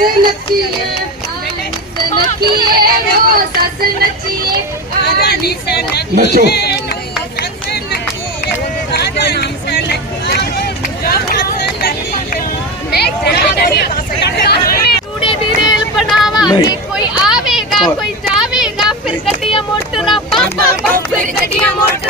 ਸੱਸ ਨੱਚੀਏ ਨੱਚੀਏ ਨੋ ਸੱਸ ਨੱਚੀਏ ਆ ਰਾਣੀ ਸੇ ਨੱਚੋ ਨਹੀਂ ਕੋਈ ਆਵੇਗਾ ਕੋਈ ਜਾਵੇਗਾ ਫਿਰ ਗੱਡੀਆਂ ਮੋਟਰਾਂ ਪਾਪਾ ਪਾਪਾ ਫਿਰ ਗੱਡੀਆਂ ਮੋਟਰਾਂ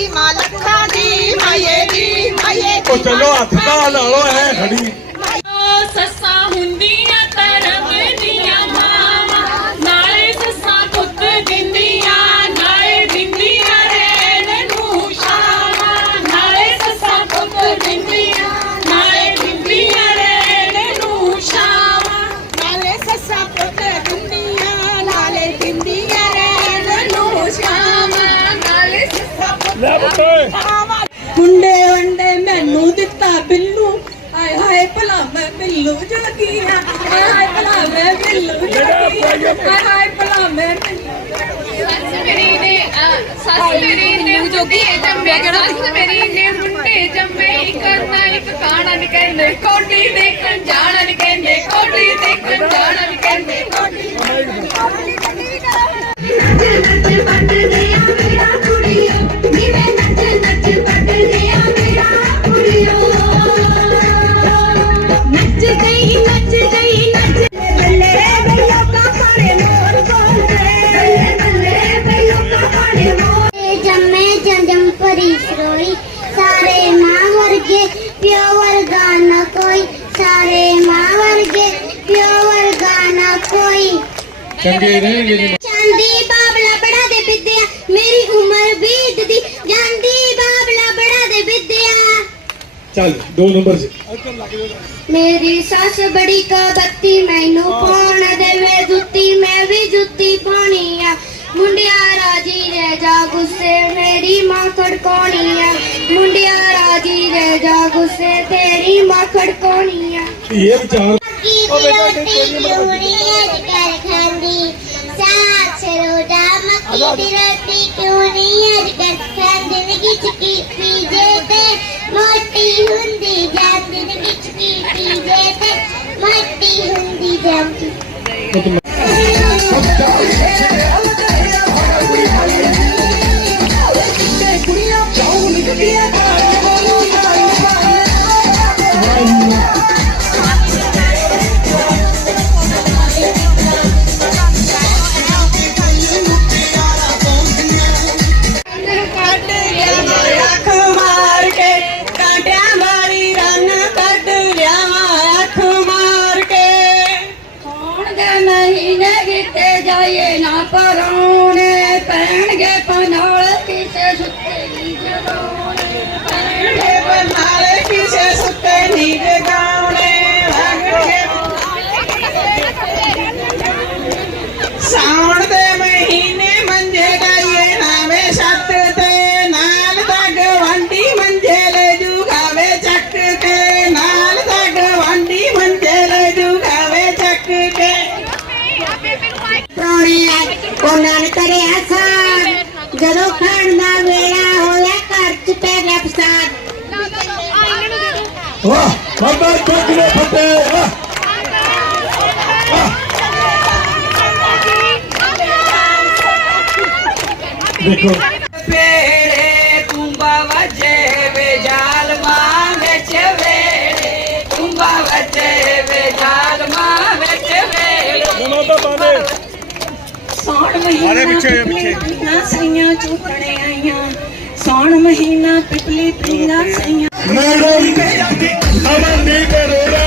ਦੀ ਮਾਂ ਲੱਖਾਂ ਦੀ ਮਾਏ ਦੀ ਮਾਏ ਉਹ ਚਲੋ ਹੱਥ ਤਾਂ ਨਾਲੋਂ ਐ ਖੜੀ। ਬਿੱਲੂ। ਹਾਏ ਹਾਏ ਭਲਾ ਮੈਂ ਬਿੱਲੂ ਜੋਗੀ ਆ। ਹਾਏ ਹਾਏ ਭਲਾ ਮੈਂ ਬਿੱਲੂ ਜੋਗੀ ਆ। ਹਾਏ ਹਾਏ ਭਲਾ ਮੈਂ ਸੱਸ ਮੇਰੀ ਨੇ ਅਹ, ਸੱਸ ਮੇਰੀ ਨੇ ਜੋਗੀ। ਜੰਮੇ ਸੱਸ ਮੇਰੀ ਨੇ ਮੁੰਡੇ ਜੰਮੇ ਇੱਕ ਨਾ ਇੱਕ ਕਾਣਾ ਸਰੋਈ ਸਾਰੇ ਮਾਂ ਵਰਗੇ ਪਿਓ ਵਰਗਾ ਨਾ ਕੋਈ। ਸਾਰੇ ਮਾਂ ਵਰਗੇ ਪਿਓ ਵਰਗਾ ਨਾ ਕੋਈ। ਚੰਗੇ ਨੇ ਜਿਹੜੀ ਚਾਂਦੀ ਬਾਬਲਾ ਬੜਾ ਦੇ ਵਿਦਿਆ ਮੇਰੀ ਉਮਰ ਬੀਤਦੀ। ਜਾਂਦੀ ਬਾਬਲਾ ਬੜਾ ਦੇ ਵਿਦਿਆ। ਚੱਲ ਦੋ ਨੰਬਰ 'ਚ ਮੇਰੀ ਸੱਸ ਬੜੀ ਕਬੱਤੀ ਮੈਨੂੰ ਪਾਉਣ ਮੁੰਡਿਆ ਰਾਜੀ ਰਹਿ ਜਾ ਗੁੱਸੇ ਮੇਰੀ ਮਾਂ ਖੜਕਾਉਣੀ ਆ। ਮੁੰਡਿਆ ਰਾਜੀ ਰਹਿ ਜਾ ਗੁੱਸੇ ਤੇਰੀ ਮਾਂ ਖੜਕਾਉਣੀ ਆ। ਇਹ ਵਿਚਾਰ ਕੀ ਰੋਟੀ ਕਿਉਂ ਨਹੀਂ ਅੱਜ ਕੱਲ ਖਾਂਦੀ? ਸਾਗ ਸਰੋਦਾ ਮੱਕੀ ਦੀ ਰੋਟੀ ਕਿਉਂ ਨਹੀਂ? ਅੱਜ ਕੱਲ ਖਾਂਦੀ ਨੀ ਕਿਚਕੀ ਪੀਜੇ ਤੇ ਮੋਟੀ ਹੁੰਦੀ ਜਾਂਦੀ ਨੀ ਕਿਚਕੀ ਪੀਜੇ ਤੇ ਮੋਟੀ ਹੁੰਦੀ ਜਾਂਦੀ Yes, a penny, ਦੇਖੋ ਪੇੜੇ ਕੁੰਬਾ ਵਜੇ ਵੇ ਜਾਲ ਮਾਂ ਵਿੱਚ ਵੇੜੇ। ਕੁੰਬਾ ਵਜੇ ਵੇ ਜਾਲ ਮਾਂ ਵਿੱਚ ਵੇੜੇ। ਨਮਾ ਬਾਬਾ ਨੇ ਸੌਣ ਮਹੀਨਾ ਪਿੱਛੇ, ਪਿਛਲੇ ਪੀਂਘਾਂ ਸਈਆਂ ਚੂਕਣੇ ਆਈਆਂ। ਸੌਣ ਮਹੀਨਾ ਪਿਛਲੇ ਪੀਂਘਾਂ ਸਈਆਂ। ਮੈਡਮ ਅਮਨ ਨਹੀਂ ਕਰੋੜਾ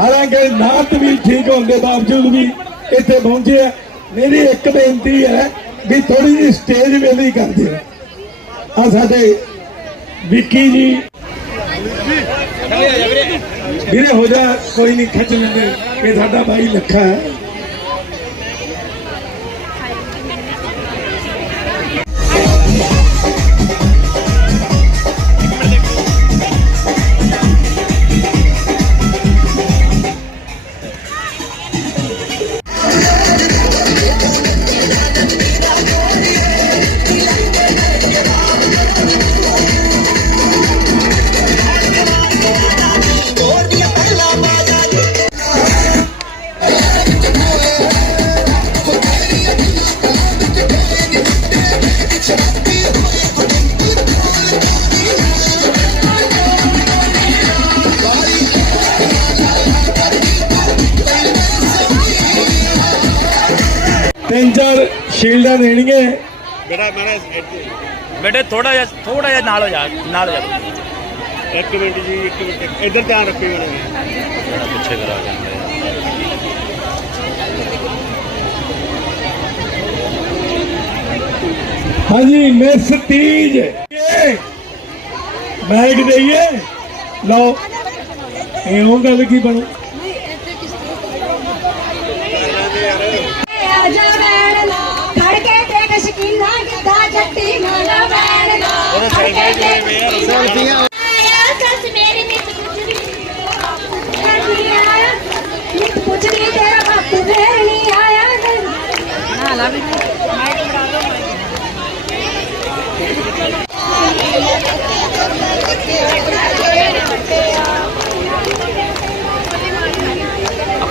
ਹਾਲਾਂਕਿ ਨਾਤ ਵੀ ਠੀਕ ਹੋਣ ਦੇ ਬਾਵਜੂਦ ਵੀ ਇੱਥੇ ਪਹੁੰਚੇ ਆ। ਮੇਰੀ ਇੱਕ ਬੇਨਤੀ ਹੈ ਵੀ ਥੋੜੀ ਜਿਹੀ ਸਟੇਜ ਵੇਲੀ ਕਰ ਦਿਓ। ਆ ਸਾਡੇ ਵਿੱਕੀ ਜੀ। ਵੀਰੇ, ਹੋ ਜਾ, ਕੋਈ ਨਹੀਂ ਖੱਜ ਲੈਂਦੇ। ਇਹ ਸਾਡਾ ਭਾਈ ਲੱਖਾ ਹੈ। ਸ਼ੀਲਡਾਂ ਦੇਣੀਆਂ। ਬੇਟੇ ਥੋੜਾ ਜਿਹਾ ਥੋੜਾ ਜਿਹਾ ਨਾਲ ਹੋ ਜਾ ਨਾਲ ਹੋ ਜਾ। ਇੱਕ ਮਿੰਟ ਜੀ ਇੱਕ ਮਿੰਟ। ਇੱਧਰ ਧਿਆਨ ਰੱਖਿਓ ਜਿਹੜਾ ਪਿੱਛੇ ਕਰਾ ਜਾਂਦੇ ਹਾਂਜੀ ਮਿਸ ਤੀਜ ਮੈਗ ਦਈਏ। ਲਓ ਇਹੋ ਗੱਲ ਕੀ ਬਣੂ ਆਜਾ ਬੈਣ ਲਾ ਖੜ ਕੇ ਦੇਖ ਸ਼ਕੀਨਾ ਕਿੱਦਾਂ ਜੱਟੀ ਮਾਲਾ ਬੈਣ ਲਾ ਖੜ ਕੇ ਦੇਖ ਸੈਲਫੀਆਂ ਆਇਆ ਸੱਸ ਮੇਰੀ ਨਿੱਤ ਪੁੱਛਦੀ ਹਾਂਜੀ ਆਇਆ ਨਿੱਤ ਪੁੱਛਦੀ ਤੇਰਾ ਬਾਪੂ ਫੇਰ ਨਹੀਂ ਆਇਆ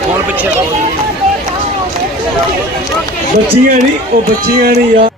ਫੋਨ ਪਿੱਛੇ ਕਰੋ ਜੀ। ਬੱਚੀਆਂ ਨਹੀਂ ਉਹ ਬੱਚੀਆਂ ਨਹੀਂ ਆ।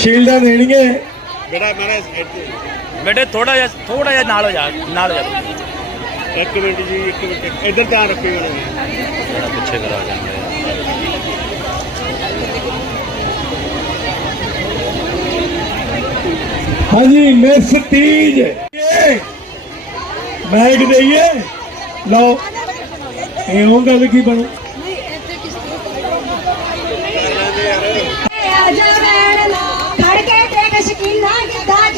ਸ਼ੀਲਡਾਂ ਦੇਣੀਆਂ। ਬੇਟਾ ਮੈਂ ਇੱਧਰ- ਬੇਟੇ ਥੋੜਾ ਜਿਹਾ ਥੋੜਾ ਜਿਹਾ ਨਾਲ ਹੋ ਜਾ ਨਾਲ ਹੋ ਜਾ। ਇੱਕ ਮਿੰਟ ਜੀ ਇੱਕ ਮਿੰਟ। ਇੱਧਰ ਧਿਆਨ ਰੱਖਿਓ ਜਿਹੜਾ ਪਿੱਛੇ ਕਰਾ ਜਾਂਦੇ ਹਾਂਜੀ ਮਿਸ ਤੀਜ। ਮੈਗ ਦਈਏ। ਲਓ ਇਹੋ ਗੱਲ ਕੀ ਬਣੂ ਆਜਾ ਬੈਣ ਲਾ ਖੜ ਕੇ ਦੇਖ ਸ਼ਕੀਨਾ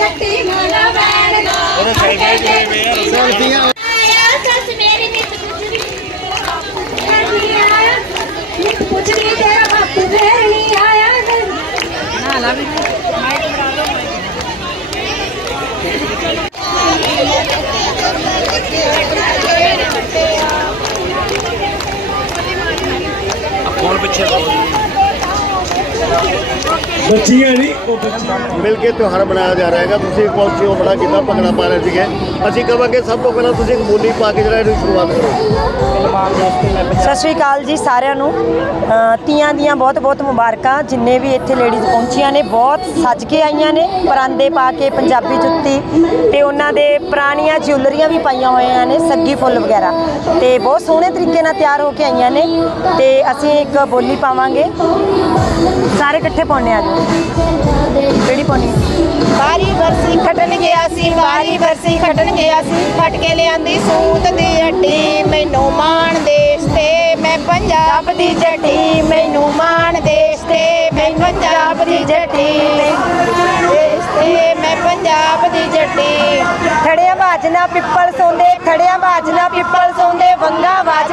ਕਿੱਦਾਂ ਜੱਟੀ ਮਾਲਾ ਬੈਣ ਲਾ ਖੜ ਕੇ ਦੇਖ ਸੈਲਫੀਆਂ ਆਇਆ ਸੱਸ ਮੇਰੀ ਨਿੱਤ ਪੁੱਛਦੀ ਹਾਂਜੀ ਆਇਆ। ਨਿੱਤ ਪੁੱਛਦੀ ਤੇਰਾ ਬਾਪੂ ਫੇਰ ਨਹੀਂ ਆਇਆ ਫੋਨ ਪਿੱਛੇ ਜੀ। ਬੱਚੀਆਂ ਨਹੀਂ ਉਹ ਬੱਚੀਆਂ ਮਿਲ ਕੇ ਤਿਉਹਾਰ ਮਨਾਇਆ ਜਾ ਰਿਹਾ ਹੈਗਾ। ਤੁਸੀਂ ਪਹੁੰਚੇ ਹੋ ਬੜਾ ਕੀਤਾ ਭੰਗੜਾ ਪਾ ਰਹੇ ਸੀਗੇ। ਅਸੀਂ ਕਹਾਂਗੇ ਸਭ ਤੋਂ ਪਹਿਲਾਂ ਤੁਸੀਂ ਇੱਕ ਬੋਲੀ ਪਾ ਕੇ ਜਿਹੜਾ ਇਹਦੀ ਸ਼ੁਰੂਆਤ ਕਰੋ। ਸਤਿ ਸ਼੍ਰੀ ਅਕਾਲ ਜੀ ਸਾਰਿਆਂ ਨੂੰ। ਤੀਆਂ ਦੀਆਂ ਬਹੁਤ ਬਹੁਤ ਮੁਬਾਰਕਾਂ। ਜਿੰਨੇ ਵੀ ਇੱਥੇ ਲੇਡੀਜ਼ ਪਹੁੰਚੀਆਂ ਨੇ ਬਹੁਤ ਸੱਜ ਕੇ ਆਈਆਂ ਨੇ। ਪਰਾਂਦੇ ਪਾ ਕੇ ਪੰਜਾਬੀ ਜੁੱਤੀ ਤੇ ਉਹਨਾਂ ਦੇ ਪੁਰਾਣੀਆਂ ਜਿਊਲਰੀਆਂ ਵੀ ਪਾਈਆਂ ਹੋਈਆਂ ਨੇ ਸੱਗੀ ਫੁੱਲ ਵਗੈਰਾ। ਤੇ ਬਹੁਤ ਸੋਹਣੇ ਤਰੀਕੇ ਨਾਲ ਤਿਆਰ ਹੋ ਕੇ ਆਈਆਂ ਨੇ। ਤੇ ਅਸੀਂ ਇੱਕ ਬੋਲੀ ਪਾਵਾਂਗੇ। ਸਾਰੇ ਇਕੱਠੇ ਪਾਉਣੇ ਆ ਕਿਹੜੀ ਪਾਉਣੀ ਬਾਰੀ ਵਰਸੀ ਖਟਣ ਗਿਆ ਬਾਰੀ ਵਰਸੀ ਖਟਣ ਗਿਆ ਫਟ ਕੇ ਲਿਆਂਦੀ ਸੂਤ ਦੀ ਹੱਡੀ ਮੈਨੂੰ ਮਾਣ ਦੇਸ਼ ਤੇ ਮੈਂ ਪੰਜਾਬ ਦੀ ਜੱਟੀ। ਮੈਨੂੰ ਮਾਣ ਦੇਸ਼ ਤੇ ਮੈਂ ਪੰਜਾਬ ਦੀ ਜੱਟੀ। ਦੇਸ਼ ਤੇ ਮੈਂ ਪੰਜਾਬ ਦੀ ਜੱਟੀ। ਖੜਿਆ ਬਾਜਨਾ ਪਿੱਪਲ ਸੌਂਦੇ, ਖੜਿਆ ਬਾਜਨਾ ਪਿੱਪਲ ਸੌਂਦੇ, ਵੰਗਾ ਬਾਜ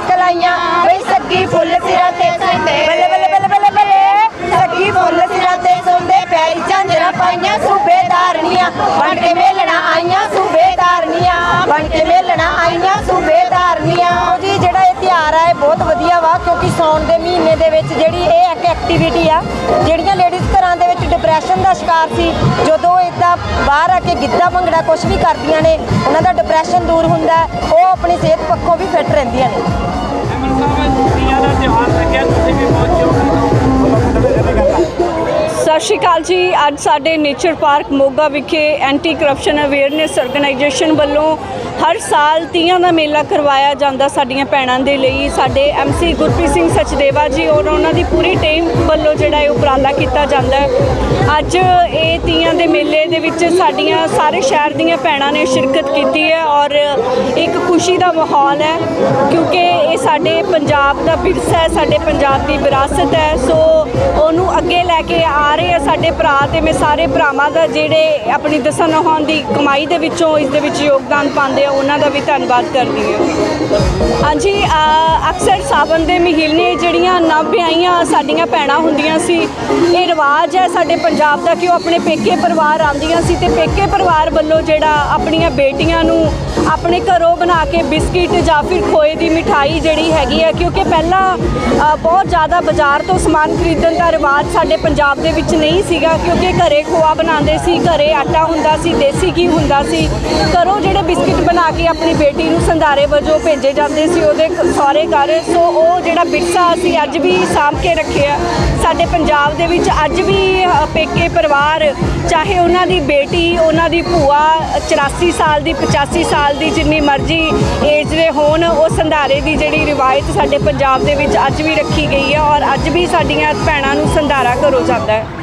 ਬਣ ਕੇ ਮੇਲਣਾ ਆਈਆਂ ਸੂਬੇਦਾਰਨੀਆਂ। ਉਹ ਜੀ, ਜਿਹੜਾ ਉਪਰਾਲਾ ਇਹ ਬਹੁਤ ਵਧੀਆ ਵਾ, ਕਿਉਂਕਿ ਸੌਣ ਦੇ ਮਹੀਨੇ ਦੇ ਵਿੱਚ ਜਿਹੜੀ ਇਹ ਇੱਕ ਐਕਟੀਵਿਟੀ ਆ, ਜਿਹੜੀਆਂ ਲੇਡੀਜ਼ ਘਰਾਂ ਦੇ ਵਿੱਚ ਡਿਪਰੈਸ਼ਨ ਦਾ ਸ਼ਿਕਾਰ ਸੀ, ਜਦੋਂ ਇਦਾਂ ਬਾਹਰ ਆ ਕੇ ਗਿੱਧਾ ਭੰਗੜਾ ਕੁਝ ਵੀ ਕਰਦੀਆਂ ਨੇ, ਉਹਨਾਂ ਦਾ ਡਿਪਰੈਸ਼ਨ ਦੂਰ ਹੁੰਦਾ, ਉਹ ਆਪਣੀ ਸਿਹਤ ਪੱਖੋਂ ਵੀ ਫਿੱਟ ਰਹਿੰਦੀਆਂ ਨੇ। ਸਤਿ ਸ਼੍ਰੀ ਅਕਾਲ ਜੀ। ਅੱਜ ਸਾਡੇ ਨੇਚਰ ਪਾਰਕ ਮੋਗਾ ਵਿਖੇ ਐਂਟੀ ਕਰਪਸ਼ਨ ਅਵੇਅਰਨੈਸ ਆਰਗੇਨਾਈਜੇਸ਼ਨ ਵੱਲੋਂ ਹਰ ਸਾਲ ਤੀਆਂ ਦਾ ਮੇਲਾ ਕਰਵਾਇਆ ਜਾਂਦਾ ਸਾਡੀਆਂ ਭੈਣਾਂ ਦੇ ਲਈ। ਸਾਡੇ ਐਮਸੀ ਗੁਰਪ੍ਰੀਤ ਸਿੰਘ ਸਚਦੇਵਾ ਜੀ ਔਰ ਉਹਨਾਂ ਦੀ ਪੂਰੀ ਟੀਮ ਵੱਲੋਂ ਜਿਹੜਾ ਇਹ ਉਪਰਾਲਾ ਕੀਤਾ ਜਾਂਦਾ ਹੈ। ਅੱਜ ਇਹ ਤੀਆਂ ਦੇ ਮੇਲੇ ਦੇ ਵਿੱਚ ਸਾਡੀਆਂ ਸਾਰੇ ਸ਼ਹਿਰ ਦੀਆਂ ਭੈਣਾਂ ਨੇ ਸ਼ਿਰਕਤ ਕੀਤੀ ਹੈ ਔਰ ਇੱਕ ਖੁਸ਼ੀ ਦਾ ਮਾਹੌਲ ਹੈ ਕਿਉਂਕਿ ਇਹ ਸਾਡੇ ਪੰਜਾਬ ਦਾ ਵਿਰਸਾ ਹੈ, ਸਾਡੇ ਪੰਜਾਬ ਦੀ ਵਿਰਾਸਤ ਹੈ। ਸੋ ਉਹਨੂੰ ਅੱਗੇ ਲੈ ਕੇ ਆ ਰਹੇ ਆ ਸਾਡੇ ਭਰਾ ਤੇ ਮੈਂ ਸਾਰੇ ਭਰਾਵਾਂ ਦਾ ਜਿਹੜੇ ਆਪਣੀ ਦਸਾਂ ਨਹਾਉਣ ਦੀ ਕਮਾਈ ਦੇ ਵਿੱਚੋਂ ਇਸ ਦੇ ਵਿੱਚ ਯੋਗਦਾਨ ਪਾਉਂਦੇ ਉਹਨਾਂ ਦਾ ਵੀ ਧੰਨਵਾਦ ਕਰਦੀ ਹਾਂ। ਹਾਂਜੀ ਅਕਸਰ ਸਾਵਨ ਦੇ ਮਹੀਨੇ ਜਿਹੜੀਆਂ ਨਵ ਵਿਆਹੀਆਂ ਸਾਡੀਆਂ ਭੈਣਾਂ ਹੁੰਦੀਆਂ ਸੀ, ਇਹ ਰਿਵਾਜ ਹੈ ਸਾਡੇ ਪੰਜਾਬ ਦਾ ਕਿ ਉਹ ਆਪਣੇ ਪੇਕੇ ਪਰਿਵਾਰ ਆਉਂਦੀਆਂ ਸੀ ਤੇ ਪੇਕੇ ਪਰਿਵਾਰ ਵੱਲੋਂ ਜਿਹੜਾ ਆਪਣੀਆਂ ਬੇਟੀਆਂ ਨੂੰ ਆਪਣੇ ਘਰੋਂ ਬਣਾ ਕੇ ਬਿਸਕਿਟ ਜਾਂ ਫਿਰ ਖੋਏ ਦੀ ਮਿਠਾਈ ਜਿਹੜੀ ਹੈਗੀ ਹੈ, ਕਿਉਂਕਿ ਪਹਿਲਾਂ ਬਹੁਤ ਜ਼ਿਆਦਾ ਬਾਜ਼ਾਰ ਤੋਂ ਸਮਾਨ ਖਰੀਦਣ ਦਾ ਰਿਵਾਜ ਸਾਡੇ ਪੰਜਾਬ ਦੇ ਵਿੱਚ ਨਹੀਂ ਸੀਗਾ, ਕਿਉਂਕਿ ਘਰੇ ਖੋਆ ਬਣਾਉਂਦੇ ਸੀ, ਘਰੇ ਆਟਾ ਹੁੰਦਾ ਸੀ, ਦੇਸੀ ਘੀ ਹੁੰਦਾ ਸੀ। ਘਰੋਂ ਜਿਹੜੇ ਬਿਸਕਿਟ ਬਣਾ ਕੇ ਆਪਣੀ ਬੇਟੀ ਨੂੰ ਸੰਧਾਰੇ ਵਜੋਂ ਭੇਜੇ ਜਾਂਦੇ ਸੀ, ਉਹਦੇ ਕ- ਸਹੁਰੇ ਘਰ। ਸੋ ਉਹ ਜਿਹੜਾ ਵਿਰਸਾ ਅਸੀਂ ਅੱਜ ਵੀ ਸਾਂਭ ਕੇ ਰੱਖਿਆ ਸਾਡੇ ਪੰਜਾਬ ਦੇ ਵਿੱਚ ਅੱਜ ਵੀ ਪੇਕੇ ਪਰਿਵਾਰ, ਚਾਹੇ ਉਹਨਾਂ ਦੀ ਬੇਟੀ, ਉਹਨਾਂ ਦੀ ਭੂਆ 84 ਸਾਲ ਦੀ 85 ਸਾਲ ਦੀ ਜਿੰਨੀ ਮਰਜ਼ੀ ਏਜ ਦੇ ਹੋਣ ਉਹ ਸੰਧਾਰੇ ਦੀ ਜਿਹੜੀ ਰਿਵਾਇਤ ਸਾਡੇ ਪੰਜਾਬ ਦੇ ਵਿੱਚ ਅੱਜ ਵੀ ਰੱਖੀ ਗਈ ਹੈ ਔਰ ਅੱਜ ਵੀ ਸਾਡੀਆਂ ਭੈਣਾਂ ਨੂੰ ਸੰਧਾਰਾ ਕਰੋ ਜਾਂਦਾ ਹੈ।